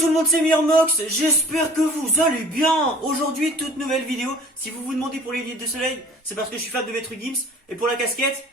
tout le monde, c'est Mirmox, j'espère que vous allez bien. Aujourd'hui, toute nouvelle vidéo. Si vous vous demandez pour les lunettes de soleil, c'est parce que je suis fan de Maître Gims. Et pour la casquette,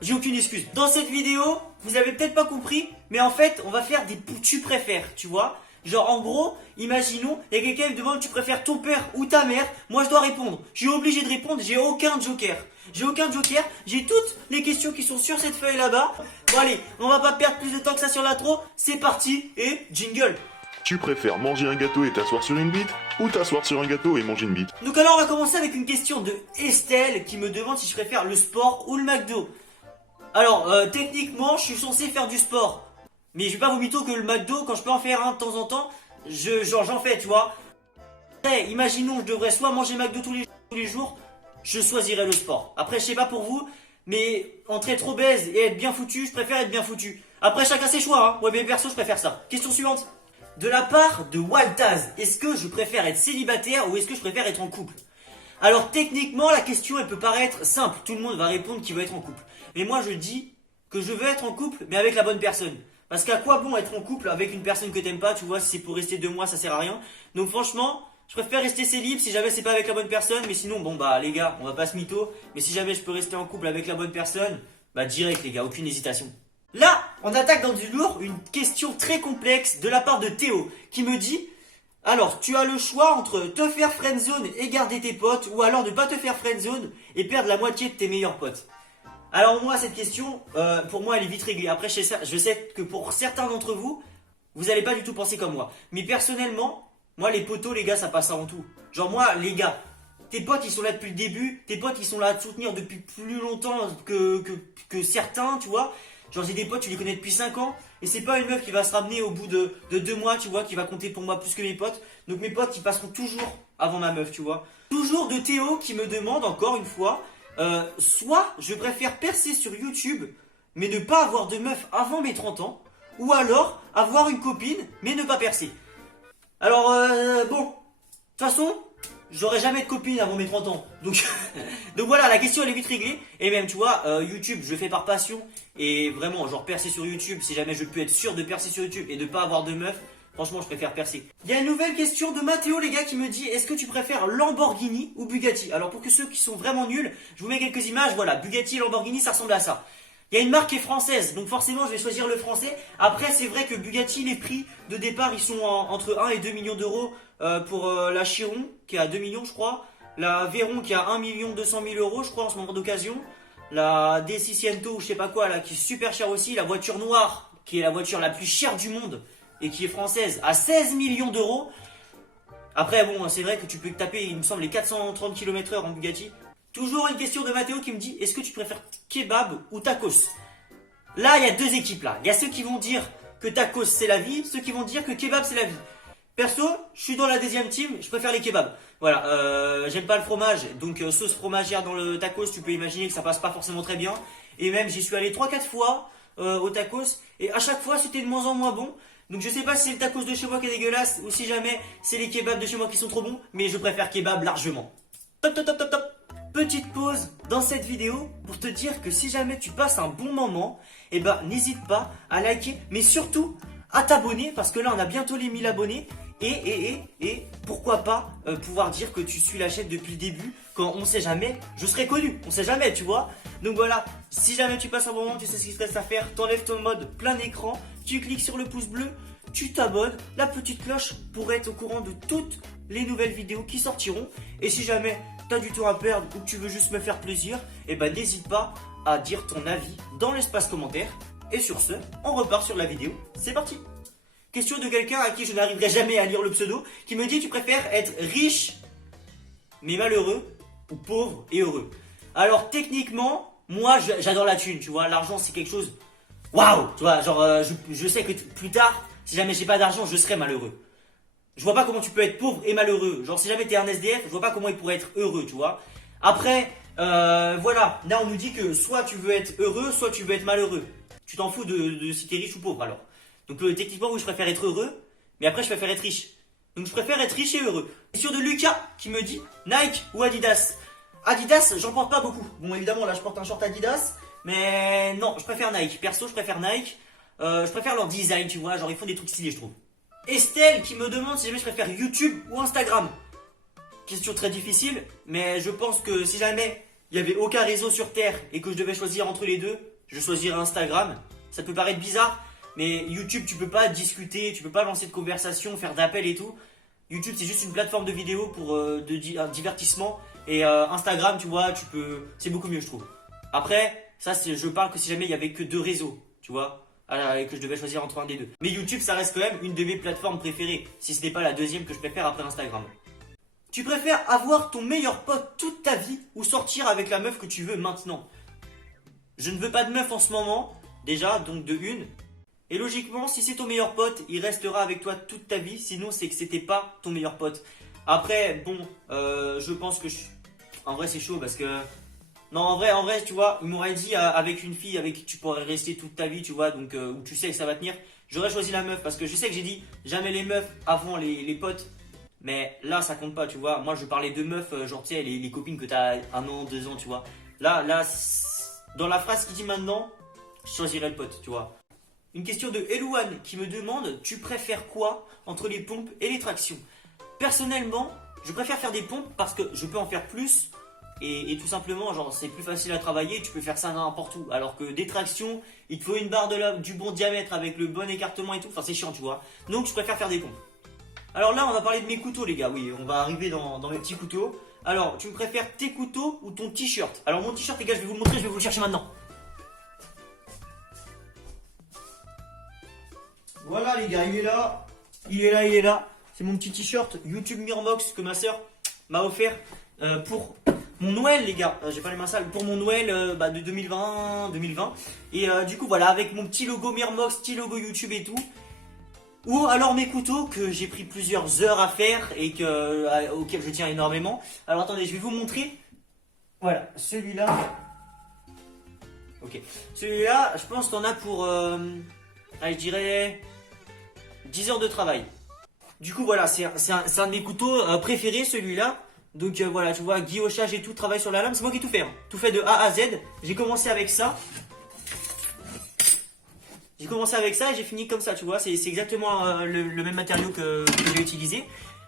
j'ai aucune excuse. Dans cette vidéo, vous avez peut-être pas compris, mais en fait, on va faire des tu préfères, tu vois. Genre en gros, imaginons, il y a quelqu'un qui me demande tu préfères ton père ou ta mère. Moi je dois répondre. Je suis obligé de répondre, j'ai aucun joker. J'ai toutes les questions qui sont sur cette feuille là-bas. Bon allez, on va pas perdre plus de temps que ça sur l'intro. C'est parti et jingle. Tu préfères manger un gâteau et t'asseoir sur une bite ou t'asseoir sur un gâteau et manger une bite? Donc alors on va commencer avec une question de Estelle qui me demande si je préfère le sport ou le McDo. Alors techniquement je suis censé faire du sport. Mais je vais pas vous mytho que le McDo, quand je peux en faire un de temps en temps, j'en fais, tu vois. Hey, imaginons, je devrais soit manger McDo tous les jours, je choisirais le sport. Après, je sais pas pour vous, mais entre être obèse et être bien foutu, je préfère être bien foutu. Après, chacun ses choix, hein. Ouais, mais perso, je préfère ça. Question suivante. De la part de Waltaz, est-ce que je préfère être célibataire ou est-ce que je préfère être en couple? Alors, techniquement, la question, elle peut paraître simple. Tout le monde va répondre qu'il veut être en couple. Mais moi, je dis que je veux être en couple, mais avec la bonne personne. Parce qu'à quoi bon être en couple avec une personne que t'aimes pas, tu vois, si c'est pour rester 2 mois, ça sert à rien. Donc franchement, je préfère rester célib si jamais c'est pas avec la bonne personne, mais sinon, bon bah les gars, on va pas se mytho, mais si jamais je peux rester en couple avec la bonne personne, bah direct les gars, aucune hésitation. Là, on attaque dans du lourd une question très complexe de la part de Théo, qui me dit, alors tu as le choix entre te faire friendzone et garder tes potes, ou alors ne pas te faire friendzone et perdre la moitié de tes meilleurs potes. Alors moi cette question, pour moi elle est vite réglée. Après je sais que pour certains d'entre vous, vous n'allez pas du tout penser comme moi. Mais personnellement, moi les potos les gars ça passe avant tout. Genre moi les gars, tes potes ils sont là depuis le début, tes potes ils sont là à te soutenir depuis plus longtemps que certains, tu vois. Genre j'ai des potes, tu les connais depuis 5 ans, et c'est pas une meuf qui va se ramener au bout de 2 mois, tu vois, qui va compter pour moi plus que mes potes. Donc mes potes ils passeront toujours avant ma meuf, tu vois. Toujours de Théo qui me demande encore une fois... soit je préfère percer sur YouTube mais ne pas avoir de meuf avant mes 30 ans, ou alors avoir une copine mais ne pas percer. Alors bon, de toute façon, j'aurai jamais de copine avant mes 30 ans. Donc voilà, la question elle est vite réglée. Et même tu vois, YouTube je le fais par passion. Et vraiment, genre percer sur YouTube, si jamais je peux être sûr de percer sur YouTube et de pas avoir de meuf, franchement, je préfère percer. Il y a une nouvelle question de Mathéo, les gars, qui me dit est-ce que tu préfères Lamborghini ou Bugatti? Alors, pour que ceux qui sont vraiment nuls, je vous mets quelques images. Voilà, Bugatti et Lamborghini, ça ressemble à ça. Il y a une marque qui est française, donc forcément, je vais choisir le français. Après, c'est vrai que Bugatti, les prix de départ, ils sont entre 1 et 2 millions d'euros pour la Chiron, qui est à 2 millions, je crois. La Veyron, qui est à 1 200 000 euros, je crois, en ce moment d'occasion. La Decisiento, ou je sais pas quoi, là, qui est super chère aussi. La voiture noire, qui est la voiture la plus chère du monde et qui est française, à 16 millions d'euros. Après bon, c'est vrai que tu peux taper, il me semble, les 430 km/h en Bugatti. Toujours une question de Mathéo qui me dit est-ce que tu préfères kebab ou tacos? Là il y a deux équipes là. Il y a ceux qui vont dire que tacos c'est la vie, ceux qui vont dire que kebab c'est la vie. Perso, je suis dans la deuxième team, je préfère les kebabs. Voilà, j'aime pas le fromage, donc sauce fromagère dans le tacos, tu peux imaginer que ça passe pas forcément très bien. Et même j'y suis allé 3-4 fois au tacos, et à chaque fois c'était de moins en moins bon. Donc je sais pas si c'est le tacos de chez moi qui est dégueulasse ou si jamais c'est les kebabs de chez moi qui sont trop bons, mais je préfère kebab largement. Top top top top top. Petite pause dans cette vidéo pour te dire que si jamais tu passes un bon moment, eh ben n'hésite pas à liker, mais surtout à t'abonner parce que là on a bientôt les 1000 abonnés et pourquoi pas pouvoir dire que tu suis la chaîne depuis le début quand on sait jamais, je serai connu, on sait jamais tu vois. Donc voilà, si jamais tu passes un bon moment, tu sais ce qu'il te reste à faire, t'enlèves ton mode plein écran, tu cliques sur le pouce bleu, tu t'abonnes, la petite cloche pour être au courant de toutes les nouvelles vidéos qui sortiront. Et si jamais t'as du temps à perdre ou que tu veux juste me faire plaisir, eh ben n'hésite pas à dire ton avis dans l'espace commentaire. Et sur ce, on repart sur la vidéo, c'est parti. Question de quelqu'un à qui je n'arriverai jamais à lire le pseudo, qui me dit tu préfères être riche mais malheureux ou pauvre et heureux? Alors techniquement, moi j'adore la thune, tu vois, l'argent c'est quelque chose, waouh, tu vois, genre je sais que plus tard, si jamais j'ai pas d'argent, je serai malheureux. Je vois pas comment tu peux être pauvre et malheureux, genre si jamais t'es un SDF, je vois pas comment il pourrait être heureux, tu vois. Après, voilà, là on nous dit que soit tu veux être heureux, soit tu veux être malheureux. Tu t'en fous de si t'es riche ou pauvre alors. Donc techniquement oui je préfère être heureux, mais après je préfère être riche. Donc je préfère être riche et heureux. Question de Lucas qui me dit Nike ou Adidas? Adidas, j'en porte pas beaucoup. Bon évidemment là je porte un short Adidas, mais non, je préfère Nike. Perso je préfère Nike. Je préfère leur design, tu vois, genre ils font des trucs stylés je trouve. Estelle qui me demande si jamais je préfère YouTube ou Instagram. Question très difficile, mais je pense que si jamais il n'y avait aucun réseau sur Terre et que je devais choisir entre les deux, je choisirais Instagram. Ça peut paraître bizarre, mais YouTube, tu peux pas discuter, tu peux pas lancer de conversation, faire d'appels et tout. YouTube, c'est juste une plateforme de vidéo pour un divertissement. Et Instagram, tu vois, c'est beaucoup mieux, je trouve. Après, ça, je parle que si jamais il y avait que deux réseaux, tu vois, et que je devais choisir entre un des deux. Mais YouTube, ça reste quand même une de mes plateformes préférées, si ce n'est pas la deuxième que je préfère après Instagram. Tu préfères avoir ton meilleur pote toute ta vie ou sortir avec la meuf que tu veux maintenant? Je ne veux pas de meuf en ce moment, déjà, donc de une. Et logiquement, si c'est ton meilleur pote, il restera avec toi toute ta vie, sinon c'est que c'était pas ton meilleur pote. Après, bon, je pense que en vrai c'est chaud parce que... Non, en vrai, tu vois, il m'aurait dit avec une fille avec qui tu pourrais rester toute ta vie, tu vois, donc où tu sais que ça va tenir. J'aurais choisi la meuf parce que je sais que j'ai dit jamais les meufs avant les potes. Mais là, ça compte pas, tu vois. Moi, je parlais de meufs, genre, tu sais, les copines que t'as 1 an, 2 ans, tu vois. Là, dans la phrase qu'il dit maintenant, je choisirais le pote, tu vois. Une question de Elouane qui me demande: tu préfères quoi entre les pompes et les tractions? Personnellement, je préfère faire des pompes parce que je peux en faire plus. Et tout simplement, genre, c'est plus facile à travailler, tu peux faire ça n'importe où. Alors que des tractions, il te faut une barre du bon diamètre avec le bon écartement et tout. Enfin, c'est chiant, tu vois. Donc, je préfère faire des pompes. Alors là, on va parler de mes couteaux, les gars. Oui, on va arriver dans mes petits couteaux. Alors, tu me préfères tes couteaux ou ton t-shirt? Alors, mon t-shirt, les gars, je vais vous le montrer, je vais vous le chercher maintenant. Voilà, les gars, il est là. Il est là, il est là. C'est mon petit t-shirt YouTube Mirmox que ma soeur m'a offert pour mon Noël, les gars. J'ai pas les mains sales. Pour mon Noël de 2020. Et du coup, voilà, avec mon petit logo Mirmox, petit logo YouTube et tout. Ou alors mes couteaux que j'ai pris plusieurs heures à faire et auxquels je tiens énormément. Alors attendez, je vais vous montrer. Voilà, celui-là. Ok. Celui-là, je pense qu'on a pour, je dirais, 10 heures de travail. Du coup, voilà, c'est un de mes couteaux préférés, celui-là. Donc voilà, tu vois, guillochage et tout, travail sur la lame. C'est moi qui ai tout fait. Hein. Tout fait de A à Z. J'ai commencé avec ça. J'ai commencé avec ça et j'ai fini comme ça, tu vois. C'est exactement le même matériau que j'ai utilisé.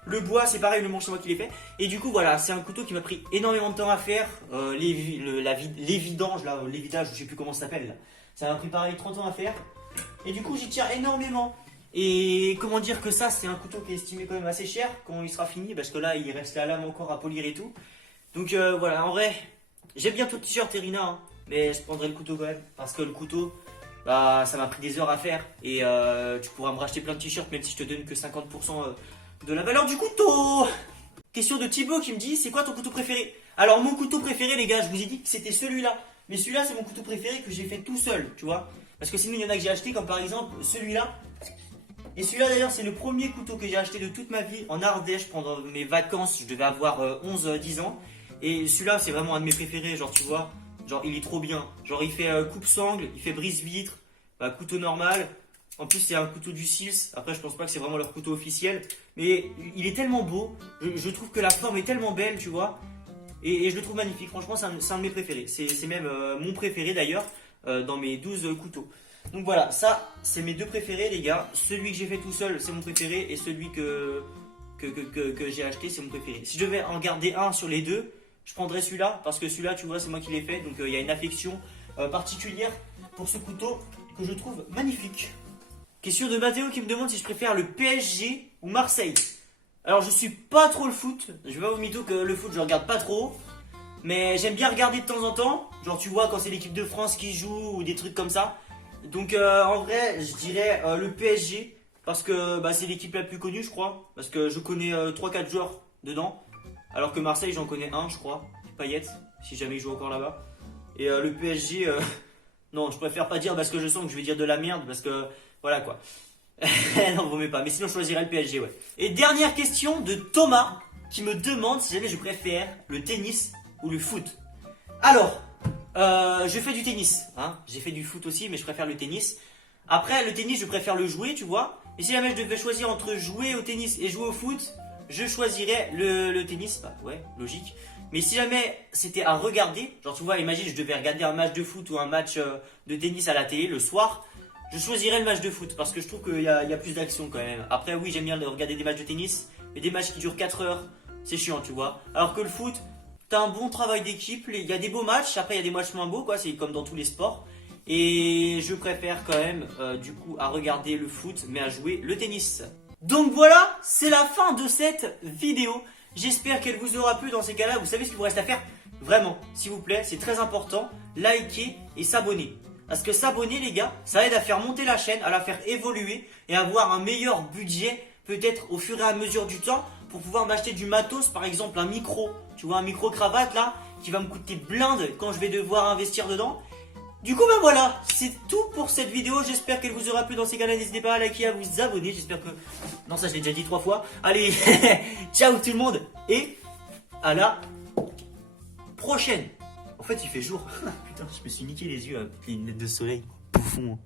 Le bois, c'est pareil, le manche, c'est moi qui l'ai fait. Et du coup, voilà, c'est un couteau qui m'a pris énormément de temps à faire. L'évidange, là, l'évidage, je sais plus comment ça s'appelle. Là. Ça m'a pris pareil 30 ans à faire. Et du coup, j'y tiens énormément. Et comment dire que ça, c'est un couteau qui est estimé quand même assez cher quand il sera fini. Parce que là, il reste la lame encore à polir et tout. Donc voilà, en vrai, j'aime bien ton t-shirt, Irina. Hein, mais je prendrai le couteau quand même. Parce que le couteau... Bah, ça m'a pris des heures à faire et tu pourras me racheter plein de t-shirts même si je te donne que 50% de la valeur du couteau. Question de Thibaut qui me dit: c'est quoi ton couteau préféré? Alors mon couteau préféré, les gars, je vous ai dit que c'était celui-là. Mais celui-là, c'est mon couteau préféré que j'ai fait tout seul, tu vois. Parce que sinon, il y en a que j'ai acheté, comme par exemple celui-là. Et celui-là, d'ailleurs, c'est le premier couteau que j'ai acheté de toute ma vie en Ardèche pendant mes vacances. Je devais avoir 11-10 ans. Et celui-là, c'est vraiment un de mes préférés, genre, tu vois. Genre, il est trop bien. Genre, il fait coupe-sangle, il fait brise-vitre, couteau normal. En plus, c'est un couteau du Sils. Après, je pense pas que c'est vraiment leur couteau officiel. Mais il est tellement beau. Je trouve que la forme est tellement belle, tu vois. Et je le trouve magnifique. Franchement, c'est un de mes préférés. C'est même mon préféré d'ailleurs dans mes 12 couteaux. Donc voilà, ça, c'est mes deux préférés, les gars. Celui que j'ai fait tout seul, c'est mon préféré. Et celui que j'ai acheté, c'est mon préféré. Si je devais en garder un sur les deux, je prendrais celui-là, parce que celui-là, tu vois, c'est moi qui l'ai fait. Donc il y a une affection particulière pour ce couteau que je trouve magnifique. Question de Mathéo qui me demande si je préfère le PSG ou Marseille. Alors je suis pas trop le foot. Je vais pas vous mytho que le foot je regarde pas trop. Mais j'aime bien regarder de temps en temps. Genre tu vois quand c'est l'équipe de France qui joue ou des trucs comme ça. Donc en vrai je dirais le PSG. Parce que c'est l'équipe la plus connue je crois. Parce que je connais 3-4 joueurs dedans. Alors que Marseille, j'en connais un, je crois, Payet, si jamais il joue encore là-bas. Et le PSG, non, je préfère pas dire parce que je sens que je vais dire de la merde, parce que, voilà quoi. Non, vaut mieux pas, mais sinon je choisirais le PSG, ouais. Et dernière question de Thomas, qui me demande si jamais je préfère le tennis ou le foot. Alors, je fais du tennis, hein. J'ai fait du foot aussi, mais je préfère le tennis. Après, le tennis, je préfère le jouer, tu vois. Et si jamais je devais choisir entre jouer au tennis et jouer au foot, je choisirais le tennis, ouais, logique. Mais si jamais c'était à regarder, genre tu vois, imagine je devais regarder un match de foot ou un match de tennis à la télé le soir, je choisirais le match de foot parce que je trouve qu'il y a plus d'action quand même. Après, oui, j'aime bien regarder des matchs de tennis, mais des matchs qui durent 4 heures, c'est chiant, tu vois. Alors que le foot, t'as un bon travail d'équipe, il y a des beaux matchs, après il y a des matchs moins beaux, quoi, c'est comme dans tous les sports. Et je préfère quand même, du coup, à regarder le foot, mais à jouer le tennis. Donc voilà, c'est la fin de cette vidéo. J'espère qu'elle vous aura plu. Dans ces cas-là, vous savez ce qu'il vous reste à faire. Vraiment, s'il vous plaît, c'est très important. Liker et s'abonner. Parce que s'abonner, les gars, ça aide à faire monter la chaîne, à la faire évoluer et à avoir un meilleur budget, peut-être au fur et à mesure du temps, pour pouvoir m'acheter du matos, par exemple un micro. Tu vois, un micro-cravate là, qui va me coûter blinde quand je vais devoir investir dedans. Du coup, ben voilà, c'est tout pour cette vidéo. J'espère qu'elle vous aura plu. Dans ces cas-là, n'hésitez pas à liker, à vous abonner. J'espère que... Non, ça, je l'ai déjà dit 3 fois. Allez, ciao tout le monde. Et à la prochaine. En fait, il fait jour. Putain, je me suis niqué les yeux avec les lunettes de soleil. Bouffon.